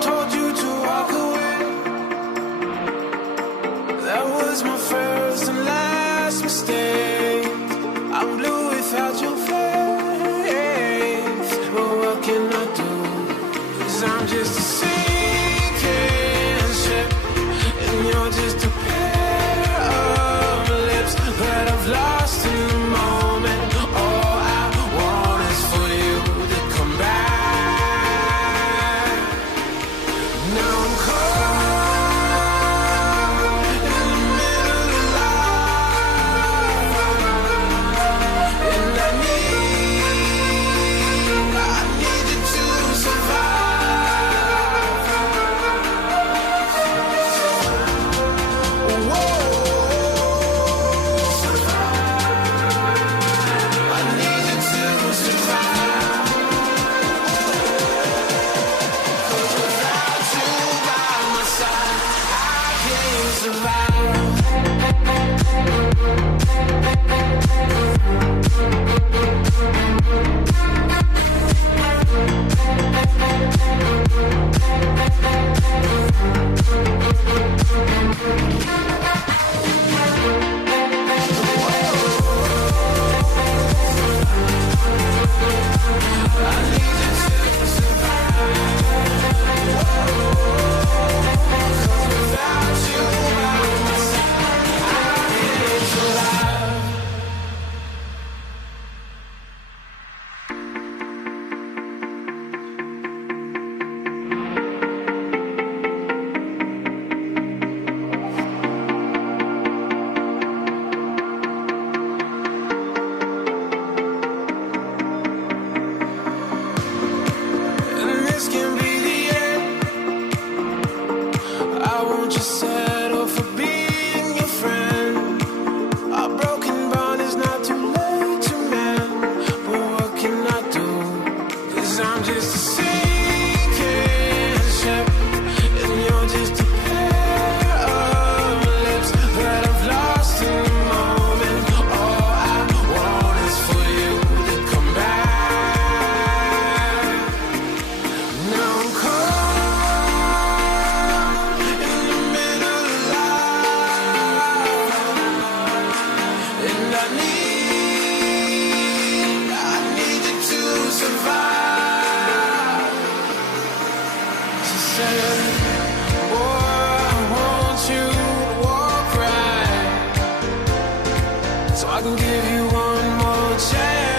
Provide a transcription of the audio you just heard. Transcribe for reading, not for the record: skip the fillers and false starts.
Told you to walk away. That was my first and last mistake. I'm blue without your face. But what can I do? 'Cause I'm just a sinking ship, and you're just a pair of lips that I've lost in the moment. All I want is for you to come back. Now I'm caught in the middle of life, and I need you to survive. Whoa, I need you to survive. 'Cause without you by my side, I can't survive. I need you to survive. Whoa, 'cause without you by my side, I can't survive. And this can be the end. I won't just settle for being your friend. Our broken bond is not too late to mend. But what can I do? 'Cause I'm just a sinking ship, and you're just a pair of lips that I've lost in the moment. All I want is for you to come back. Now I'm caught in the middle of life, and I need you to survive. She said, boy, I want you to walk right, so I can give you one more chance.